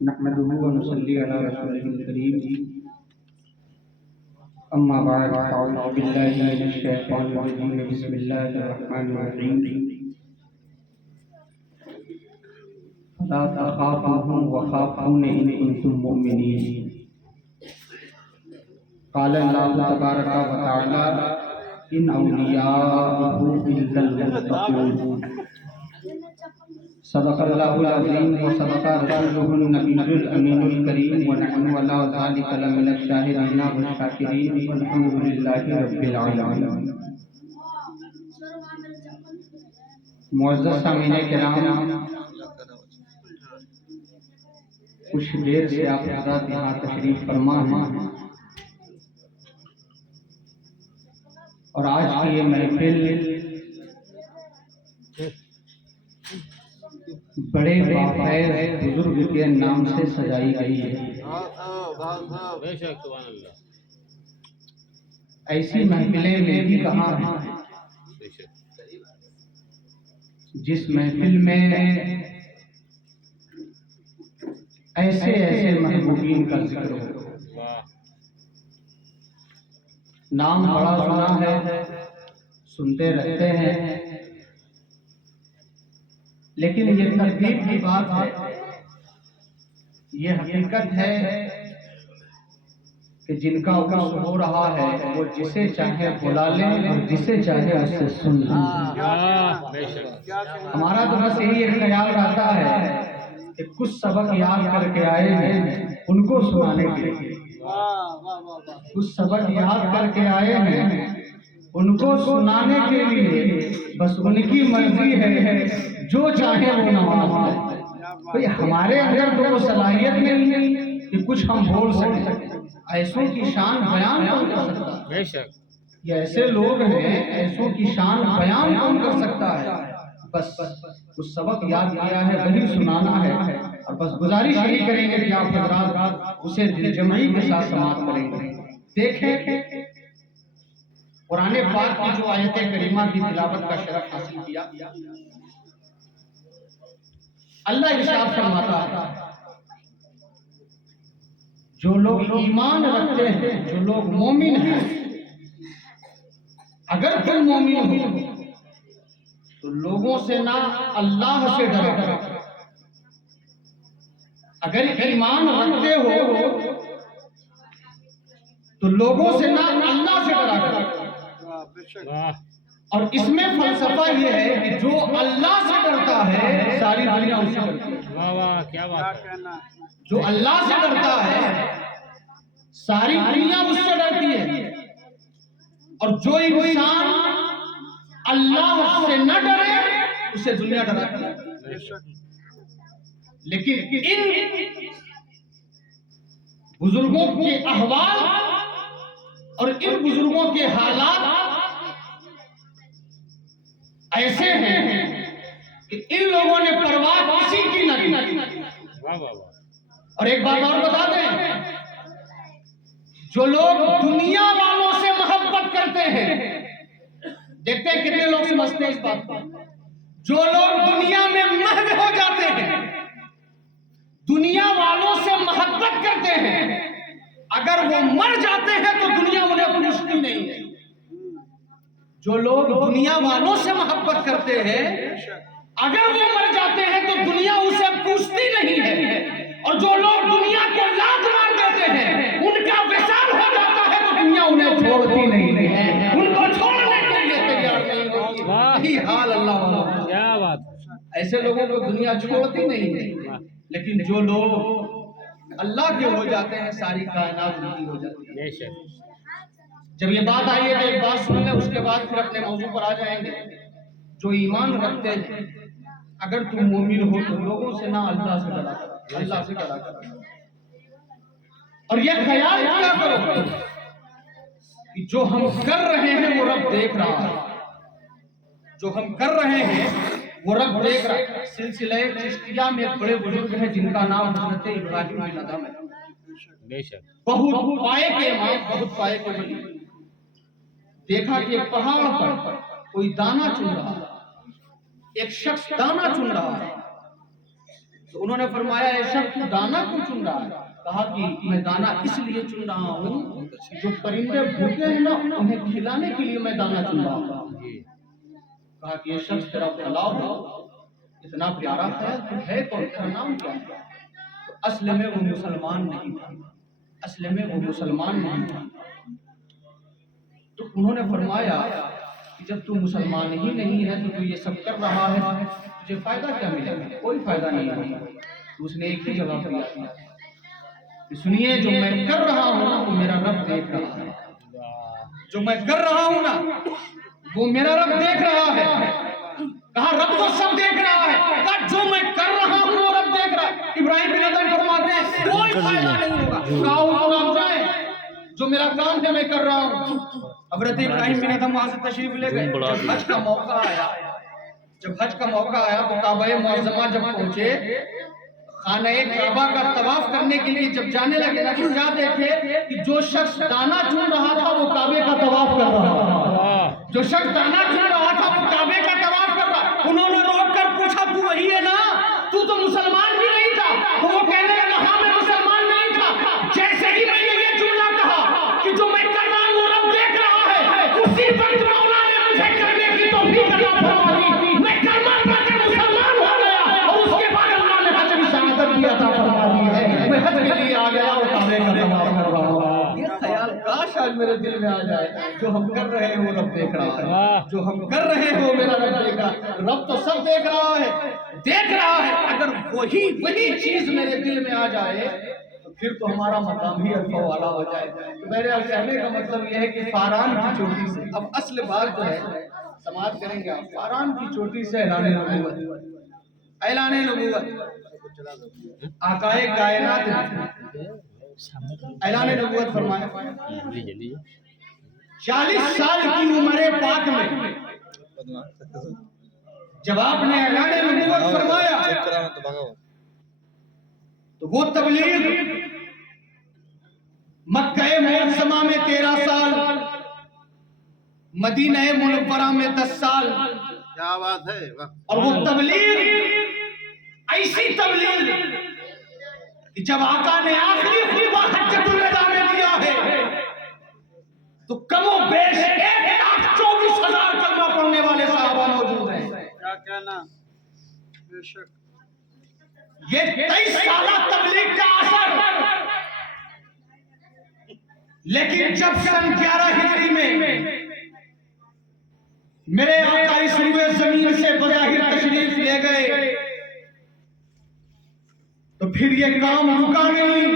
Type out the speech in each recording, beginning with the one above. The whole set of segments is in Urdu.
نحمده ونصلي على رسوله الكريم اما بعد اعوذ بالله من الشيطان الرجيم بسم الله الرحمن الرحيم لا تخافوهم وخافون ان كنتم مؤمنين قال الله تبارك وتعالى ان اولیاءه الا المتقون صدق اللہ العظیم وصدق رسولہ النبی الامین الکریم ونحن علی ذلک لمن الشاہدین والشاکرین والحمد للہ رب العالمین۔ معزز سامعین کرام، کچھ دیر سے آپ حضرات یہاں تشریف فرما ہیں اور آج کی یہ محفل بڑے باخیر بزرگ کے نام سے سجائی گئی ہے۔ ایسی محفلیں میں بھی کہاں ہیں جس محفل میں ایسے ایسے محبوبین کا ذکر ہو۔ نام بڑا سنا ہے، سنتے رہتے ہیں، لیکن یہ ترتیب کی بات ہے، یہ حقیقت ہے کہ جن کا عرص ہو رہا ہے وہ جسے چاہے بلا لیں اور جسے چاہے اس سے سن لیں۔ ہمارا تو بس یہی ایک خیال رہتا ہے کہ کچھ سبق یاد کر کے آئے ہیں ان کو سنانے کے لیے، کچھ سبق یاد کر کے آئے ہیں ان کو سنانے کے لیے، بس ان کی مرضی ہے، جو چاہے وہ نواز ہے۔ بھئی ہمارے اندر تو وہ صلاحیت نہیں کہ کچھ ہم بول سکیں، ایسوں کی شان بیان کون کر سکتا ہے؟ بے شک یہ ایسے لوگ ہیں، ایسوں کی شان بیان کون کر سکتا ہے؟ بس کچھ سبق یاد کیا ہے وہی سنانا ہے، اور بس گزارش یہی کریں گے کہ آپ حضرات اسے دل جمعی کے ساتھ سماعت کریں گے۔ دیکھیں قرآن پاک کی جو آیت کریمہ کی تلاوت کا شرف حاصل کیا، اللہ ارشاد فرماتا ہے جو لوگ ایمان رکھتے ہیں، جو لوگ مومن ہیں، اگر تم مومن ہو تو لوگوں سے نہ اللہ سے ڈرو۔ اگر ایمان رکھتے ہو تو لوگوں سے نہ اللہ سے ڈرا کرو۔ اور اس میں فلسفہ یہ ہے کہ جو اللہ سے ڈرتا ہے ساری دنیا اس سے ڈرتی ہے۔ کیا بات ہے! جو اللہ سے ڈرتا ہے ساری دنیا اس سے ڈرتی ہے، اور جو انسان اللہ سے نہ ڈرے اسے دنیا ڈراتی ہے۔ لیکن ان بزرگوں کے احوال اور ان بزرگوں کے حالات ایسے ہیں کہ ان لوگوں نے پرواہ کسی کی نہ کی۔ اور ایک بات اور بتا دیں، جو لوگ دنیا والوں سے محبت کرتے ہیں، دیکھتے ہیں کتنے لوگ سمجھتے ہیں اس بات کو، جو لوگ دنیا میں محو ہو جاتے ہیں، دنیا والوں سے محبت کرتے ہیں، اگر وہ مر جاتے ہیں تو دنیا انہیں پوچھتی نہیں ہے۔ جو لوگ دنیا والوں سے محبت کرتے ہیں اگر وہ مر جاتے ہیں تو دنیا اسے پوچھتی نہیں ہے، اور جو لوگ دنیا کو لات مار دیتے ہیں ان کا وصال ہو جاتا ہے تو دنیا انہیں چھوڑتی نہیں ہے، ان کو چھوڑنے کے لیے تیار نہیں ہوتی۔ یہی حال اللہ والا، کیا بات! ایسے لوگوں کو دنیا چھوڑتی نہیں ہے، لیکن جو لوگ اللہ کے ہو جاتے ہیں ساری کائنات ان کی ہو جاتی ہے۔ جب یہ بات آئی ہے تو ایک بات سن لیں، اس کے بعد پھر اپنے موضوع پر آ جائیں گے۔ جو ایمان رکھتے ہیں اگر تم مومن ہو تو لوگوں سے نہ اللہ سے ڈرا کرو، اللہ سے ڈرا کرو، اور یہ خیال کیا کرو کہ جو ہم کر رہے ہیں وہ رب دیکھ رہا ہے، جو ہم کر رہے ہیں وہ رب دیکھ رہا ہے۔ سلسلہ چشتیہ میں ایک بڑے بزرگ ہیں جن کا نام حضرت ابراہیم بن ادھم ہے، بہت پائے کے امام، بہت پائے کے ولی۔ دیکھا کہ ایک پہاڑ پر کوئی دانہ چن رہا ہے، ایک شخص دانہ چن رہا ہے، تو انہوں نے فرمایا اے شخص تو دانا کیوں چن رہا ہے؟ کہا کہ میں دانا اس لیے چن رہا ہوں جو پرندے بھوکے ہیں نا انہیں کھلانے کے لیے میں دانا چن رہا ہوں۔ کہا کہ یہ شخص تیرا بھلا ہو، اتنا پیارا خیال ہے کون، تیرا نام کیا ہے؟ تو اصل میں وہ مسلمان نہیں تھا، اصل میں وہ مسلمان نہیں تھا۔ تو انہوں نے فرمایا کہ جب تو مسلمان ہی نہیں ہے تو یہ سب کر رہا ہے، تجھے فائدہ کیا ملے گا؟ کوئی فائدہ نہیں ہے۔ تو اس نے ایک ہی جواب دیا کہ سنیے جو میں کر رہا ہوں نا وہ میرا رب دیکھ رہا ہے، جو میں کر رہا ہوں نا وہ میرا رب دیکھ رہا ہے۔ کہا رب تو سب دیکھ رہا ہے، کہا جو میں کر رہا ہوں وہ رب دیکھ رہا ہے۔ ابراہیم بن ادم فرماتے ہیں کوئی فائدہ نہیں ہوگا، کہا وہ آپ جائیں، جو میرا کام ہے میں کر رہا ہوں۔ حضرت ابراہیم بن ادم وہاں سے تشریف لے گئے۔ جب حج کا موقع آیا تو کعبہ معظمہ جب پہنچے، خانہ کعبہ کا طواف کرنے کے لیے جب جانے لگے نا تو کیا دیکھے کہ جو شخص دانا چن رہا تھا وہ کعبے کا طواف کر رہا تھا، جو شخص دانا چن رہا تھا وہ کعبے کا طواف کر رہا۔ انہوں نے روک کر پوچھا تو وہی ہے نا، تو مسلمان بھی نہیں تھا؟ تو وہ کہنے لگا ہاں میں مسلمان نہیں تھا، جیسے ہی میں نے یہ جملہ کہا کہ جو میں کر رہا ہوں وہ رب دیکھ رہا ہے، اسی وقت مولا نے مجھے کرنے کی توفیق عطا فرما دی، میں کلمہ پڑھ کر مسلمان ہو گیا، اور اس کے بعد اللہ نے حج کی شہادت بھی عطا فرما دی ہے، میں حج کے لیے آ گیا اور کعبے کا طواف کر رہا ہوں۔ یہ خیال کاش آج میرے دل میں آ جائے، جو ہم کر رہے ہیں وہ رب دیکھ رہا ہے، جو ہم کر رہے ہیں وہ میرا رب دیکھ رہا ہے۔ رب تو سب دیکھ رہا ہے، اگر وہی چیز میرے دل میں آ جائے تو پھر تو ہمارا مقام ہی الفا والا ہو جائے۔ تو میرے کہنے کا مطلب یہ ہے کہ فاران کی چوٹی سے، اب اصل بات جو ہے سماعت کریں گے آپ، فاران کی چوٹی سے اعلان نبوت، آقائے کائنات نے اعلان نبوت فرمایا۔ 40 سال کی عمر پاک میں جب آپ نے اعلان نبوت فرمایا تو وہ تبلیغ مکہ معظمہ میں 13 سال، مدینہ منورہ میں 10 سال، کیا بات ہے، اور وہ تبلیغ ایسی تبلیغ کہ جب آقا نے آخری خطبہ حجۃ الوداع میں دیا ہے تو کم و بیش 1,24,000 کلمہ پڑھنے والے صحابہ موجود ہیں۔ کیا کہنا، بے شک یہ 23 سالہ تبلیغ کا اثر، لیکن جب سن 11 ہجری میں میرے آقا اس روئے زمین سے بظاہر تشریف لے گئے تو پھر یہ کام رکا نہیں،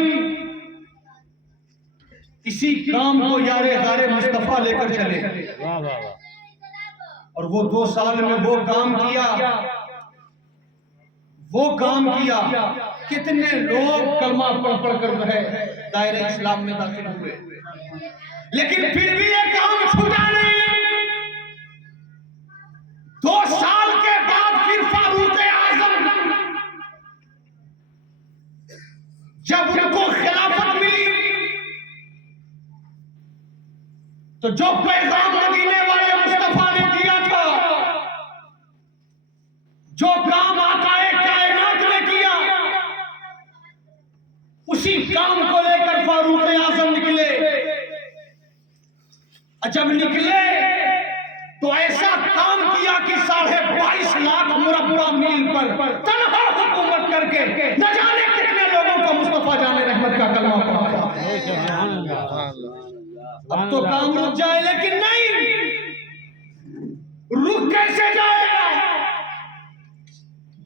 اسی کام کو یار غار مصطفیٰ لے کر چلے، اور وہ 2 سال میں وہ کام کیا، کتنے لوگ کلمہ پڑھ کر جو ہے دائرہ اسلام میں داخل ہوئے، لیکن پھر بھی یہ کام چھوٹا نہیں۔ 2 سال کے بعد پھر فاروق اعظم جب ان کو خلافت ملی تو جو پیغام مدینے والے مصطفیٰ نے دیا تھا، جو کام آقائے کائنات نے کیا، اسی کام کو لے کر فاروق اعظم نکلے۔ جب نکلے تو ایسا کام کیا کہ 22.5 لاکھ مربع میل پر تنہا حکومت کر کے نہ جانے کتنے لوگوں کو مصطفیٰ جان رحمت کا کلمہ پڑھایا۔ اب تو کام رک جائے، لیکن نہیں، رک کیسے جائے گا؟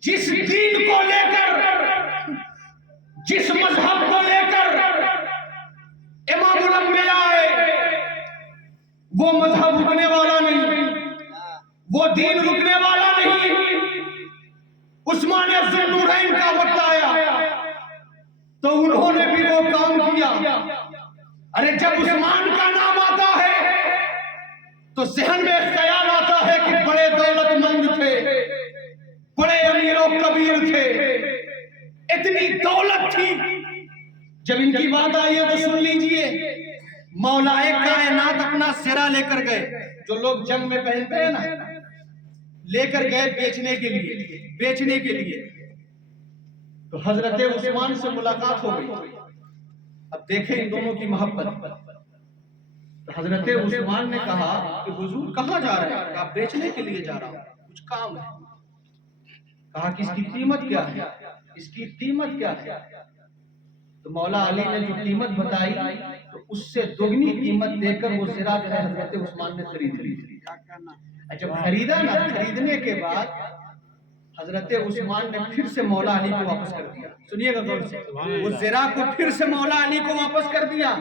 جس دین کو لے کر، جس مذہب کو لے کر امام الانبیاء آئے، وہ مذہب رکنے والا نہیں، وہ دین رکنے والا نہیں۔ عثمان ذو النورین کا وقت آیا تو انہوں نے بھی وہ کام کیا۔ ارے جب عثمان کا نام آتا ہے تو ذہن میں خیال آتا ہے کہ بڑے دولت مند تھے، بڑے امیر و کبیر تھے، اتنی دولت تھی۔ جب ان کی بات آئی ہے تو سن لیجئے، مولا کائنات اپنا سرا لے کر گئے، جو لوگ جنگ میں پہنتے ہیں نا، لے کر گئے بیچنے کے لیے۔ تو حضرت عثمان سے ملاقات ہو گئی. اب دیکھیں ان دونوں کی محبت. تو حضرت عثمان نے کہا کہ حضور کہاں جا رہے ہیں؟ کہا بیچنے کے لیے جا رہا ہوں، کچھ کام ہے. کہا کہ اس کی قیمت کیا ہے؟ اس کی قیمت کیا ہے؟ تو مولا علی نے جو قیمت بتائی تو اس سے دوگنی قیمت دے کر وہ زرہ جو ہے حضرت عثمان نے خرید لی. جب خریدا نا، خریدنے کے بعد حضرت عثمان نے پھر سے مولا علی کو واپس کر دیا. سنیے گا غور سے، وہ زرہ کو پھر سے مولا علی کو واپس کر دیا.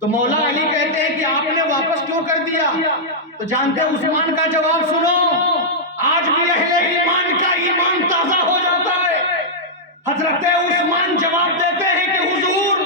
تو مولا علی کہتے ہیں کہ آپ نے واپس کیوں کر دیا؟ تو جانتے عثمان کا جواب سنو. آج بھی اہل ایمان کا ایمان تازہ ہو جاتا ہے. حضرت عثمان جواب دیتے ہیں کہ حضور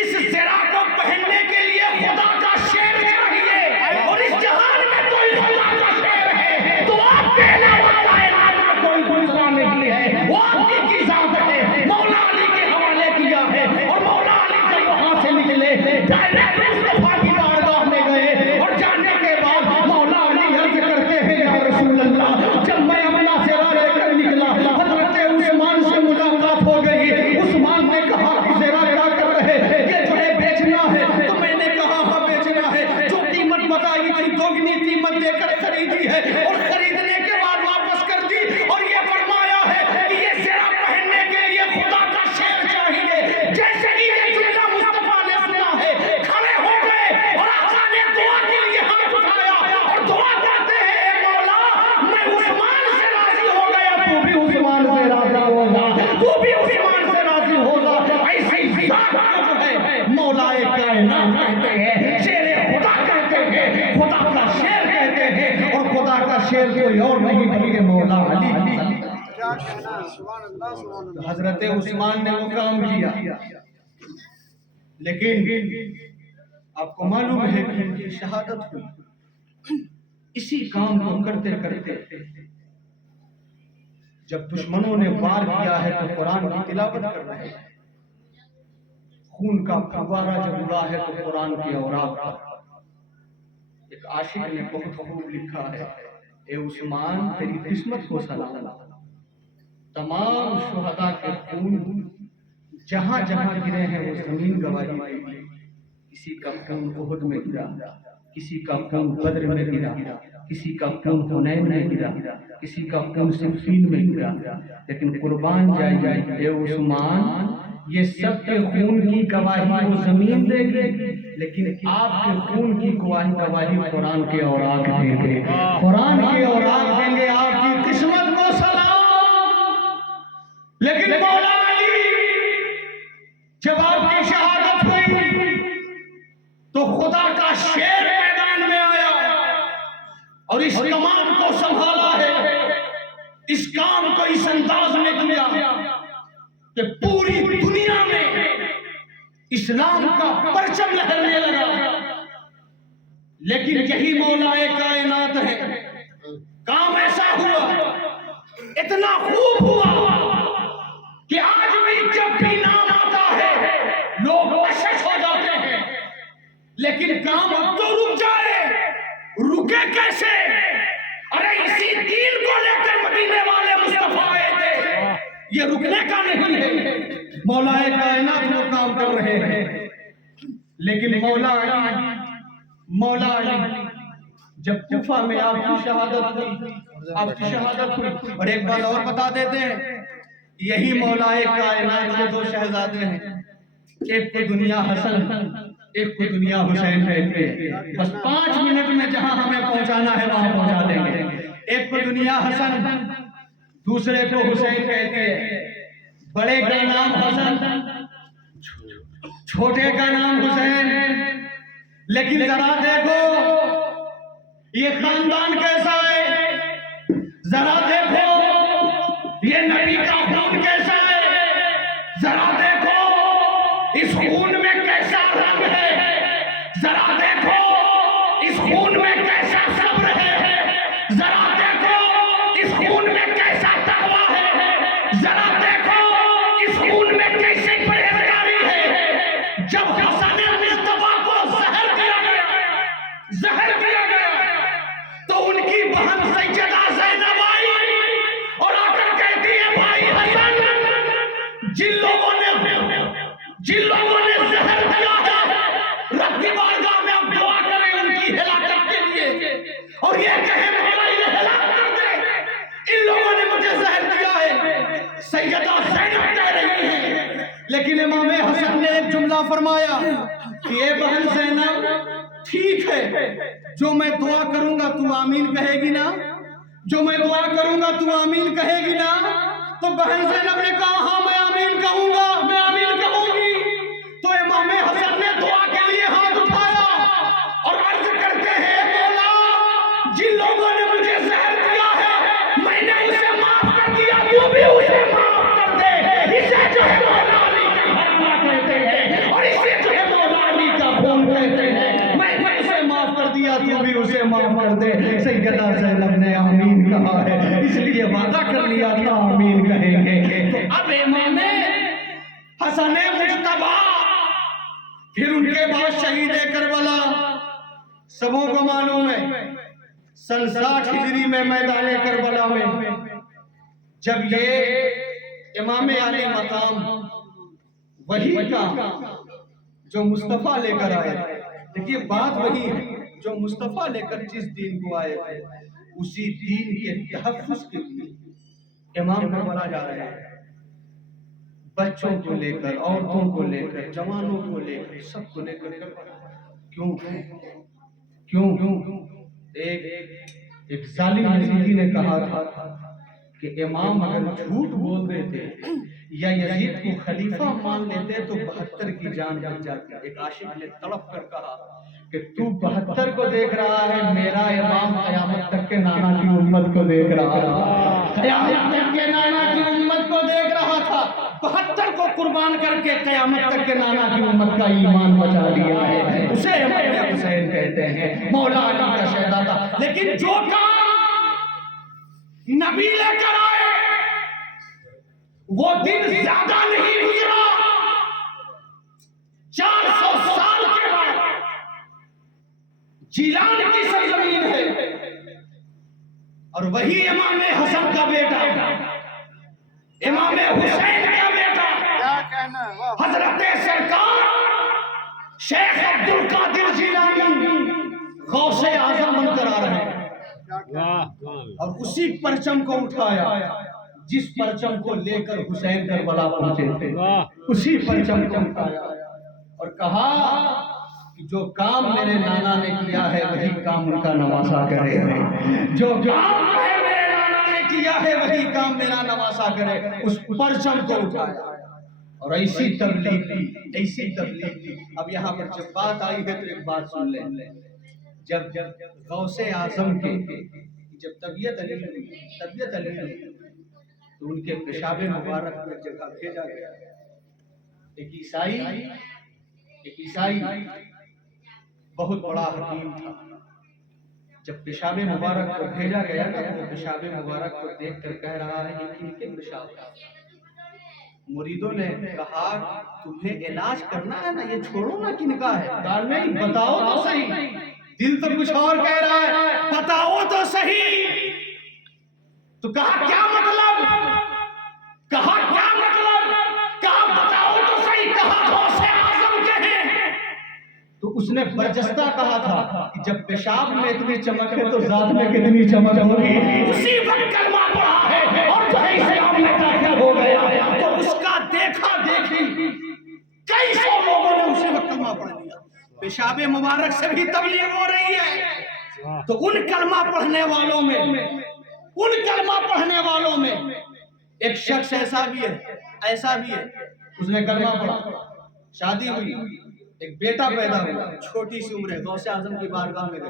اس زرہ کو پہننے کے لیے خدا کا شیر چاہیے، اور اس جہان میں کوئی خدا کا شیر ہے تو آپ کے علاوہ کائنات میں کوئی دوسرا نہیں ہے. وہ آپ کی ذات ہے. مولا علی کے حوالے کیا ہے. اور مولا علی جب وہاں سے نکلے ڈائریکٹ مصطفیٰ کی بارگاہ میں گئے، اور جانے کے بعد مولا علی عرض کرتے ہیں یا رسول اللہ، جب میں اپنا زرہ لے کر نکلا حضرت عثمان سے ملاقات ہو گئی. عثمان نے کہا کہ زرہ کیا کر رہے ہیں؟ یہ جو ہے بیچنا ہے. تو میں نے کہا ہاں بیچنا ہے. جو قیمت بتائی تھی دوگنی قیمت دے کر خریدی ہے، اور خریدنے کے بعد واپس کر دی. اور یہ فرمایا ہے کہ یہ زرہ پہننے کے لیے خدا کا شیر چاہیے. جیسے ہی یہ جملہ مصطفیٰ نے سنا ہے کھڑے ہو گئے، اور آقا نے دعا کے لیے ہاتھ اٹھایا اور دعا کرتے ہیں اے مولا میں عثمان سے راضی ہو گیا، تو بھی عثمان سے راضی ہوگا، تو بھی عثمان سے راضی ہوگا. ایسی ذات کو جو ہے مولا کائنات کہتے ہیں، شیر خدا کہتے ہیں، خدا کا شیر کہتے ہیں. اور خدا کا شیر کوئی اور نہیں بلکہ مولا علی. کیا کہنا، سبحان اللہ سبحان اللہ. حضرت عثمان نے وہ کام کیا، لیکن آپ کو معلوم ہے کہ ان کی شہادت ہوئی اسی کام کو کرتے کرتے. جب دشمنوں نے وار کیا ہے تو قرآن کی تلاوت کر رہے ہیں. خون کا فوارہ جب اڑا ہے تو قرآن کی اوراق پر. ایک عاشق نے بہت خوب لکھا ہے، اے عثمان تیری قسمت کو سلام، تمام شہداء کے خون جہاں جہاں گرے ہیں وہ زمین گواہی دے. کسی کا خون احد میں گرا، کسی کا خون بدر میں گرا، کسی کا خون حنین میں گرا، کسی کا خون صفین میں گرا. لیکن قربان جائیے اے عثمان، یہ سب کے خون کی گواہی وہ زمین دے گی، لیکن آپ کے خون کی گواہی قرآن کے اوراق دیں گے. قرآن کے اوراق دیں گے. آپ کی قسمت کو سلام. لیکن مولا علی جب آپ کی شہادت ہوئی تو خدا کا شیر میدان میں آیا اور اس کمان کو سنبھالا ہے. اس کام کو اس انداز میں کیا کہ پوری دنیا میں اسلام کا پرچم لہرنے لگا. لیکن یہی مولا کائنات ہے. کام ایسا ہوا، اتنا خوب ہوا کہ آج بھی جب بھی نام آتا ہے لوگ اشش ہو جاتے ہیں. لیکن کام اب تو رک جائے، رکے کیسے؟ ارے اسی دین کو لے کر مدینے والے مصطفیٰ آئے تھے، یہ رکنے کا نہیں ہے. مولا کائنات وہ کام کر رہے ہیں. لیکن مولا علی جب کوفہ میں آپ کی شہادت ہوئی. اور ایک بات اور بتا دیتے ہیں، یہی مولا کائنات کے دو شہزادے ہیں. ایک کو دنیا حسن، ایک کو دنیا حسین کہتے ہیں. بس 5 منٹ میں جہاں ہمیں پہنچانا ہے وہاں پہنچا دیں گے. ایک کو دنیا حسن، دوسرے کو حسین کہتے ہیں. بڑے کا نام حسن، چھوٹے کا نام حسین. لیکن ذرا دیکھو یہ خاندان کیسا ہے، ذرا دیکھو یہ نبی کا خون کیسا ہے، ذرا دیکھو اس خون میں کیسا رنگ ہے، ذرا دیکھو اس خون میں کیسا صبر ہے، ذرا دیکھو اس خون میں کیسا تقویٰ ہے، ذرا دیکھو اس خون میں کیسے پرہیزگاری ہے. جب حسن مصطفیٰ کو زہر دیا گیا تو ان کی بہن سیدہ زینب آئی اور آ کر کہتی ہے بھائی جن لوگوں نے زہر دیا ہے رب کی بارگاہ میں اب دعا کریں ان کی ہلاکت کے لیے اور یہ کہیں مولا انہیں ہلاک کر دے، ان لوگوں نے مجھے زہر دیا ہے۔ سیدہ زینب کہہ رہی ہیں، لیکن امام حسن نے ایک جملہ فرمایا کہ اے بہن زینب ٹھیک ہے، جو میں دعا کروں گا تو آمین کہے گی نا، جو میں دعا کروں گا تو آمین کہے گی نا؟ تو بہن زینب نے کہا ہاں میں آمین کہوں گا، میں آمین کہوں گی۔ تو امام حسن نے دعا کے لیے ہاتھ اٹھایا اور عرض کرتے ہیں مولا جن لوگوں نے مجھے زہر دیا ہے میں نے اسے معاف کر دیا، تو بھی اسے معاف کر دے۔ اسے جو ہے مولا علی کا حرمہ کہتے ہیں اور اسے جو ہے مولا علی کا خون کہتے ہیں، میں نے اسے معاف کر دیا، تو بھی اسے معاف کر دے۔ سیدہ زینب نے آمین کہا ہے، اس لیے وعدہ کر لیا تھا آمین کہیں گے۔ تو اب امام حسن مجتبی پھر ان کے بعد شہید کربلا، سبوں کو معلوم ہے سن 60 ہجری میں میدان کربلا میں جب یہ امام علی مقام وہی کا جو مصطفیٰ لے کر آئے، دیکھیے بات وہی ہے جو مصطفیٰ لے کر جس دین کو آئے تھے اسی دین کے تحفظ کے لیے امام کربلا جا رہے ہیں، بچوں کو لے کر، عورتوں کو لے کر، جوانوں کو لے کر، سب کو لے کر کیوں ایک ظالم یزیدی نے کہا تھا کہ امام اگر جھوٹ بول دیتے یا یزید کو خلیفہ مان لیتے تو 72 کی جان بچ جاتی۔ ایک عاشق نے تڑپ کر کہا کہ تو 72 کو دیکھ رہا ہے، میرا امام قیامت تک کے نانا کی امت کو دیکھ رہا تھا، قیامت تک کے نانا کی امت کو دیکھ رہا تھا، 72 کو قربان کر کے قیامت تک کے نانا کی امت کا ایمان بچا لیا ہے، اسے امام حسین کہتے ہیں، مولا علی کا شہدا تھا۔ لیکن جو کام نبی لے کر آئے وہ دن زیادہ نہیں گزرا، 400 سال کے بعد جیلان کی سرزمین ہے اور وہی امام حسن کا بیٹا، امام حسین کا بیٹا، حضرت سرکار شیخ عبدالقادر جیلانی غوث اعظم بن کر آ رہے ہیں اور اسی پرچم کو اٹھایا جس پرچم کو لے کر حسین کربلا پہنچے تھے، اسی پرچم کو اٹھایا اور کہا کہ جو کام میرے نانا نے کیا ہے وہی کام ان کا نواسا کرے، جو کام میرے نانا نے کیا ہے وہی کام میرا نواسا کرے۔ اس پرچم کو اٹھایا اور ایسی تبلیغ کی۔ اب یہاں پر جب بات آئی ہے تو ایک بات سن لیں، جب غوث اعظم کے جب طبیعت علی ہوئی تو ان کے پیشاب مبارک پر جگہ بھیجا گیا، ایک عیسائی بہت بڑا حکیم تھا، جب پیشاب مبارک کو بھیجا گیا نا وہ پیشاب مبارک کو دیکھ کر کہہ رہا ہے یہ کن کے پیشاب ہے؟ مریدوں نے کہا تمہیں علاج کرنا ہے نا، یہ چھوڑو نا کن کا ہے؟ نہیں بتاؤ تو صحیح، دل تو کچھ اور کہہ رہا ہے، بتاؤ تو صحیح۔ تو کہا کیا مطلب؟ کہا بتاؤ تو صحیح، کہا غوث اعظم کہیں۔ تو اس نے برجستہ کہا تھا کہ جب پیشاب میں اتنی چمک ہے تو ذات میں کتنی چمک ہوگی۔ اسی وقت کلمہ پڑھا ہے اور جو ہے اسلام میں داخل ہو گیا، تو اس کا دیکھا دیکھی کئی سو لوگوں نے اسی وقت کلمہ پڑھ لیا۔ پیشاب مبارک سے بھی تبلیغ ہو رہی ہے، تو ان کلمہ پڑھنے والوں میں ایک شخص ایسا بھی ہے اس نے کلمہ پڑھا، شادی ہوئی، ایک بیٹا پیدا ہوا، چھوٹی سی عمر ہے، غوث اعظم کی بارگاہ میں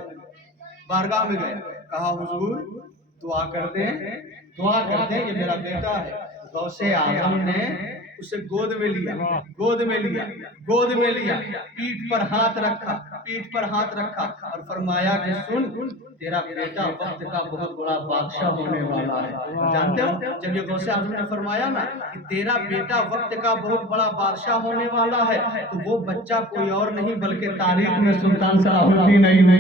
گئے، کہا حضور دعا کر دیں یہ میرا بیٹا ہے۔ غوث اعظم نے اسے گود میں لیا، پیٹھ پر ہاتھ رکھا اور فرمایا کہ سن تیرا بیٹا وقت کا بہت بڑا بادشاہ ہونے والا ہے۔ جانتے ہو جب یہ غوث اعظم نے فرمایا نا کہ تیرا بیٹا وقت کا بہت بڑا بادشاہ ہونے والا ہے تو وہ بچہ کوئی اور نہیں بلکہ تاریخ میں سلطان صلاح الدین ایوبی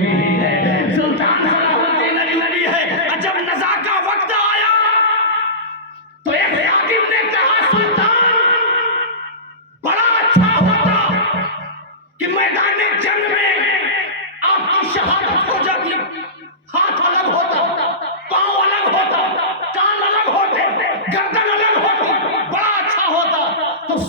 ہے۔ جب نزا کا وقت آیا تو ایک حاکم نے کہا سلطان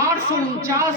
849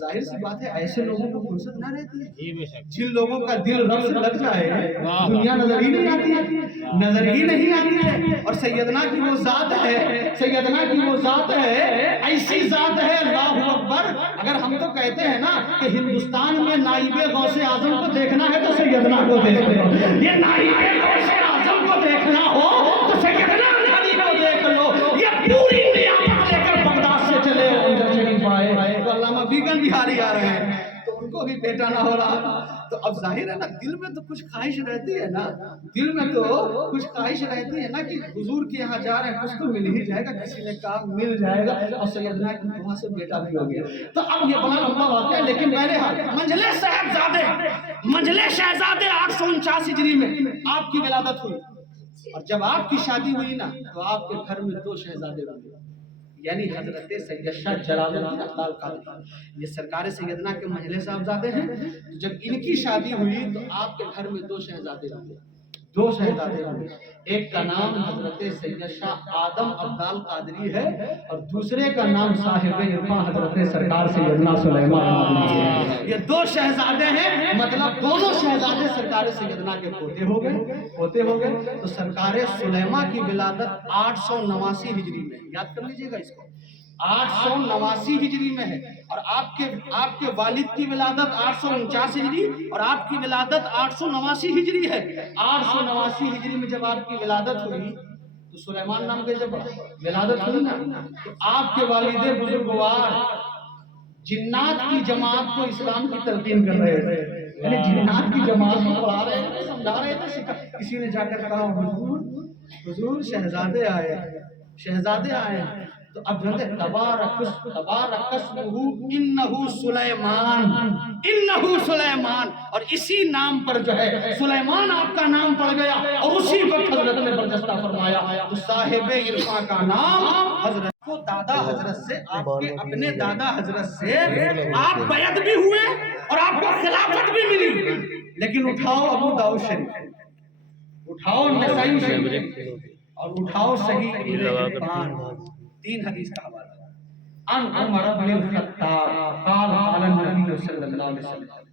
ظاہر سی بات ہے ایسے لوگوں کو فرصت نہ رہتی ہے جن لوگوں کا دل رب سے لگ جائے دنیا نظر ہی نہیں آتی ہے نظر ہی نہیں آتی ہے اور سیدنا کی وہ ذات ہے سیدنا کی وہ ذات ہے ایسی ذات ہے اللہ اکبر اگر ہم تو کہتے ہیں نا کہ ہندوستان میں نائب غوث اعظم کو دیکھنا ہے تو سیدنا کو دیکھ لو یہ نائب غوث اعظم کو دیکھنا ہو تو سیدنا علی کو دیکھ لو یہ پوری نیابت لے کر بغداد سے چلے تو علامہ بیگم بہاری آ رہے ہیں تو ان کو بھی بیٹا نہ ہو رہا تو اب ظاہر ہے نا دل میں تو کچھ خواہش رہتی ہے نا دل میں تو کچھ خواہش رہتی ہے نا کہ حضور کے یہاں جا رہے ہیں کچھ تو مل ہی جائے گا کسی نے کام مل جائے گا اور سیدنا کی دعا سے بیٹا بھی ہو گیا تو اب یہ بڑا لمبا واقعہ ہے لیکن بہرحال منجلے شہزادے 849 ہجری میں آپ کی ولادت ہوئی اور جب آپ کی شادی ہوئی نا تو آپ کے گھر میں 2 شہزادے ہوئے یعنی حضرت سید شاہ جلال الدین ابدال قادری یہ سرکار سیدنا کے منجلے صاحبزادے ہیں تو جب ان کی شادی ہوئی تو آپ کے گھر میں 2 شہزادے ہوئے 2 شہزادے ہوئے ایک کا نام حضرت سید شاہ آدم ابدال قادری ہے اور دوسرے کا نام صاحب عرفاں حضرت سرکار سیدنا سلیمان ہے یہ 2 شہزادے ہیں مطلب دونوں شہزادے سرکار سیدنا کے پوتے ہو گئے تو سرکار سلیمان کی ولادت 889 ہجری میں یاد کر لیجئے گا اس کو 889 ہجری میں ہے اور آپ کے والد کی ولادت 849 ہجری اور آپ کی ولادت 889 ہجری ہے 889 ہجری میں جب آپ کی ولادت ہوئی تو سلیمان نام کے جب ولادت ہوئی نا تو آپ کے والد بزرگوار جنات کی جماعت کو اسلام کی تلقین کر رہے تھے یعنی جنات کی جماعت کو پڑھا رہے تھے سمجھا رہے تھے کسی نے جا کر کہا حضور شہزادے آئے تو اب جو ہے تبارک اسمہ انہو سلیمان اور اسی نام پر جو ہے سلیمان آپ کا نام پڑ گیا اور اسی وقت حضرت نے برجستہ فرمایا تو صاحب عرفاں کا نام حضرت کو دادا حضرت سے آپ کے اپنے دادا حضرت سے آپ بیعت بھی ہوئے اور آپ کو خلافت بھی ملی لیکن اٹھاؤ ابو داؤد شریف اٹھاؤ نسائی شریف اور اٹھاؤ صحیح ابن حبان 3 حدیث کا حوالہ ان عمر بن الخطاب قال قال النبي صلی اللہ علیہ وسلم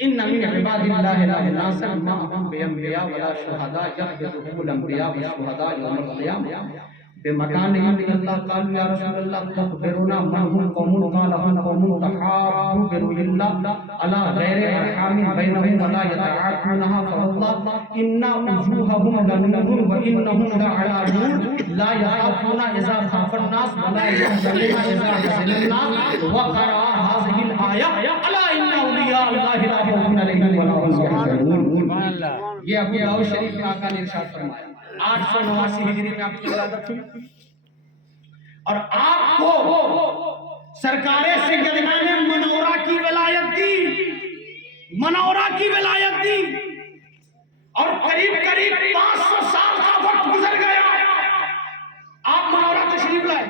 ان من عباد الله لا ناس معهم بانبياء ولا شهداء يحفظهم الانبياء والشهداء يوم القيامه بمكان عند الله قالوا يا رسول الله تخبرنا من هم قوم قال هم قوم تحابوا برؤيا الله على غير ارحام بينهم ولا يتعاقونها فالله ان وجوههم لنور وانهم لعلى نور لا يخافون اذا خاف الناس ولا يحزنون اذا حزن الناس وقرأ هذه الايه الا ان اولياء الله لا خوف عليهم ولا هم يحزنون یہ ابو داؤد شریف میں آقا نے ارشاد فرمایا 889 ہجری میں آپ کی ولادت ہوئی اور آپ کو سرکار سیدنا نے منورہ کی ولایت دی اور قریب 500 سال کا وقت گزر گیا آپ منورہ تشریف لائے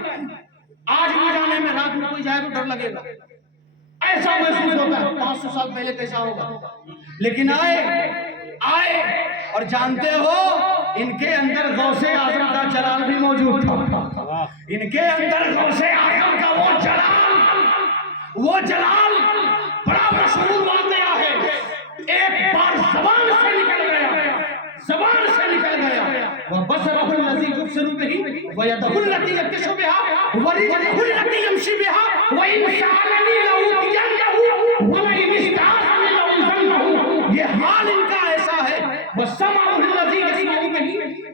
آج بھی جانے میں رات میں کوئی جائے تو ڈر لگے گا ایسا محسوس ہوتا ہے 500 سال پہلے کیسا ہوگا لیکن آئے اور جانتے ہو ان کے اندر غوث اعظم کا جلال بھی موجود تھا ان کے اندر غوث اعظم کا وہ جلال بڑا مشہور واقعہ ہے ایک بار زبان سے نکل گیا وبصرہ الذی یبصر بہ ویدہ التی یبطش بہا ورجلہ التی یمشی بہا وان سألنی لأوتینہ ولئن استعاذنی لأعوذنہ یہ حال ان کا ایسا ہے وسمعہ الذی یسمع بہ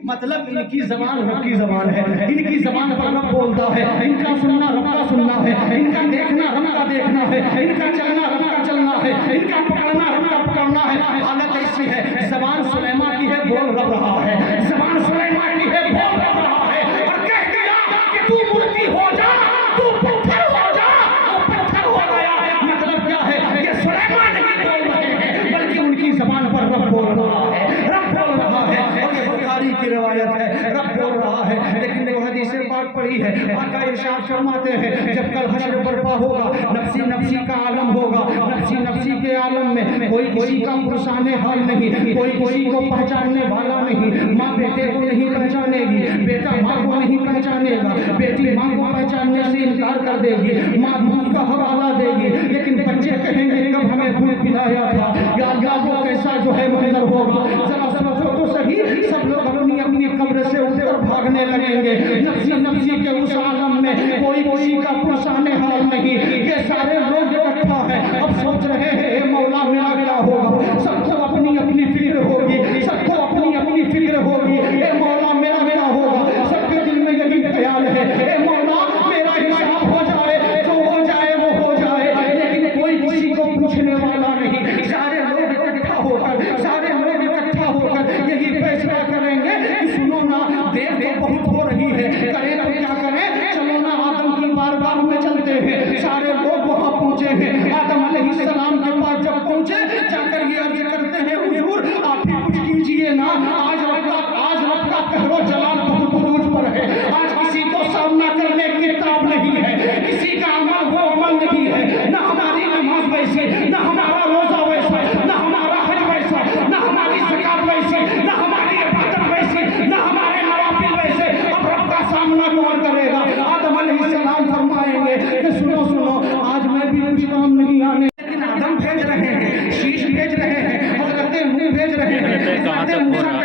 مطلب ان کی زبان رب کی زبان ہے ان کی زبان پر رب بولتا ہے ان کا سننا رب کا سننا ہے ان کا دیکھنا رب کا دیکھنا ہے ان کا چلنا رب کا چلنا ہے ان کا پکڑنا رب کا پکڑنا ہے حالت ایسی ہے زبان سلیمان کی ہے بول رب رہا ہے زبان سلیمان کی ہے بول رب رہا ہے اور کہہ دیا کہ تو مورتی ہو جا تو پتھر ہو جا وہ پتھر ہو گیا مطلب کیا ہے کہ سلیمان نہیں بول رہے ہیں بلکہ ان کی زبان پر رب بول رہا ہے رب بول رہا ہے اور یہ بخاری کی روایت ہے رب بول رہا ہے لیکن وہ حدیث پاک پڑھی ہے آقا ارشاد فرماتے ہیں جب کل حشر برپا ہوگا نفسی نفسی کا عالم ہوگا نفسی نفسی کے عالم میں کوئی کسی کا پرسانے حال نہیں، کوئی کسی کو پہچاننے والا نہیں۔ ماں بیٹے کو نہیں پہچانے گی، بیٹا ماں کو نہیں پہچانے گا، بیٹی ماں کو پہچاننے سے انکار کر دے گی، ماں دودھ کا حوالہ دے گی، لیکن بچے کہیں گے کب ہمیں دودھ پلایا تھا، یا وہ کیسا جو ہے منظر ہوگا۔ ذرا سوچو تو صحیح، سب لوگ اپنی اپنی قبر سے اٹھ کر بھاگنے لگیں گے، نفسی نفسی کے اس عالم میں کوئی کسی کا پرسانے حال نہیں۔ یہ سارے لوگ اکٹھا ہیں، اب سوچ رہے ہیں اے مولا میرا کیا ہوگا؟ سب کو اپنی اپنی فکر ہوگی، سب کو اپنی اپنی فکر ہوگی، اے مولا میرا کیا ہوگا؟ سب کے دل میں یہی خیال ہے اے مولا میرا حساب ہو جائے، جو ہو جائے وہ ہو جائے، لیکن کوئی کسی کو پوچھنے والا نہیں۔ سارے لوگ اکٹھا ہو کر یہی فیصلہ کریں گے کہ سنو نا، دیر تو بہت ہو رہی ہے، کریں تو کیا کریں، چلو نا آدم کی بارگاہ میں چلتے ہیں۔ سارے لوگ وہاں پہنچے ہیں، آدم علیہ السلام کے پاس جب پہنچے، جا کر یہ عرض کرتے ہیں حضور آپ ہی کچھ کیجئے نا، آج رب کا قہر و جلال بہت عروج پر ہے، آج کسی کو سامنا کرنے کی تاب نہیں ہے، کسی کا عمل وہ عمل نہیں ہے، نہ ہماری نماز ویسی، نہ ہمارا روزہ ویسا، نہ ہمارا حج ویسا، نہ ہماری زکات ویسی، نہ ہماری عبادت ویسی، نہ ہمارے نوافل ویسے، اب رب کا سامنا کون کرے گا؟ آدم علیہ السلام فرمائیں گے کہ سنو آج میں بھی کچھ کام نہیں آنے، لیکن آدم بھیج رہے ہیں، شیش بھیج رہے ہیں، حضرت نوح بھیج رہے ہیں، حضرت موسیٰ